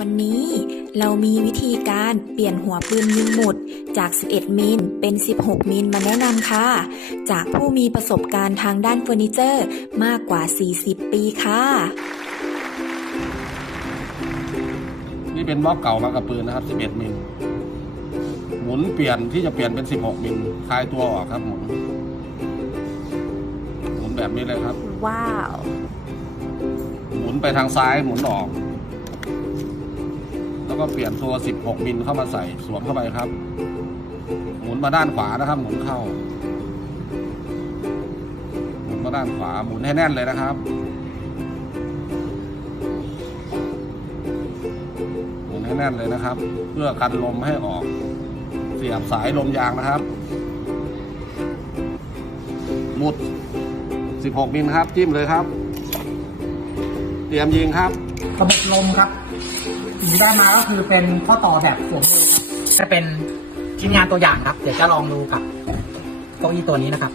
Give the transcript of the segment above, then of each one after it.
วันนี้เรามีวิธีการเปลี่ยนหัวปืนยิงหมุดจาก 11 มิลเป็น 16 มิลมาแนะนำค่ะ จากผู้มีประสบการณ์ทางด้านเฟอร์นิเจอร์มากกว่า 40 ปีค่ะ นี่เป็นบล็อกเก่ามากับปืนนะครับ 11 มิล หมุนเปลี่ยนที่จะเปลี่ยนเป็น 16 มิลคลายตัวออกครับหมุน หมุนแบบนี้เลยครับ ว้าว หมุนไปทางซ้ายหมุนออก แล้วก็เปลี่ยนตัว 16 มิลเข้ามาใส่สวมเข้าไปครับ หมุนมาด้านขวานะครับ หมุนเข้า หมุนมาด้านขวา หมุนให้แน่นเลยนะครับ หมุนให้แน่นเลยนะครับ เพื่อกันลมให้ออก เสียบสายลมยางนะครับหมุด 16 มิลครับ จิ้มเลยครับ เตรียมยิงครับ ระบบลมครับ ที่ได้มาก็คือเป็นข้อต่อแบบสวมเลยครับจะเป็นชิ้นงานตัวอย่างครับ เดี๋ยวจะลองดูกับเก้าอี้ตัวนี้นะครับ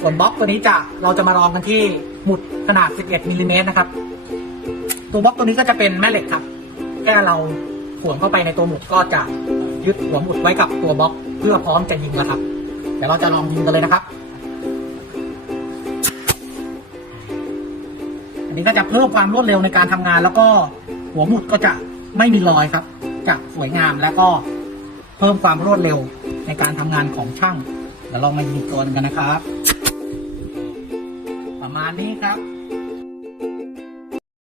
ส่วนบล็อกตัวนี้จะเราจะมาลองกันที่หมุดขนาด 11มิลลิเมตรนะครับ ตัวบล็อกตัวนี้ก็จะเป็นแม่เหล็กครับ แค่เราขวนเข้าไปในตัวหมุดก็จะยึดหัวหมุดไว้กับตัวบล็อกเพื่อพร้อมจะยิงแล้วครับ เดี๋ยวเราจะลองยิงกันเลยนะครับ อันนี้ก็จะเพิ่มความรวดเร็วในการทำงาน แล้วก็หัวหมุดก็จะ ไม่มีรอยครับจะสวยงามแล้วก็เพิ่มความรวดเร็วในการทำงานของช่าง เดี๋ยวลองมายิงตัวกันนะครับ ประมาณนี้ครับ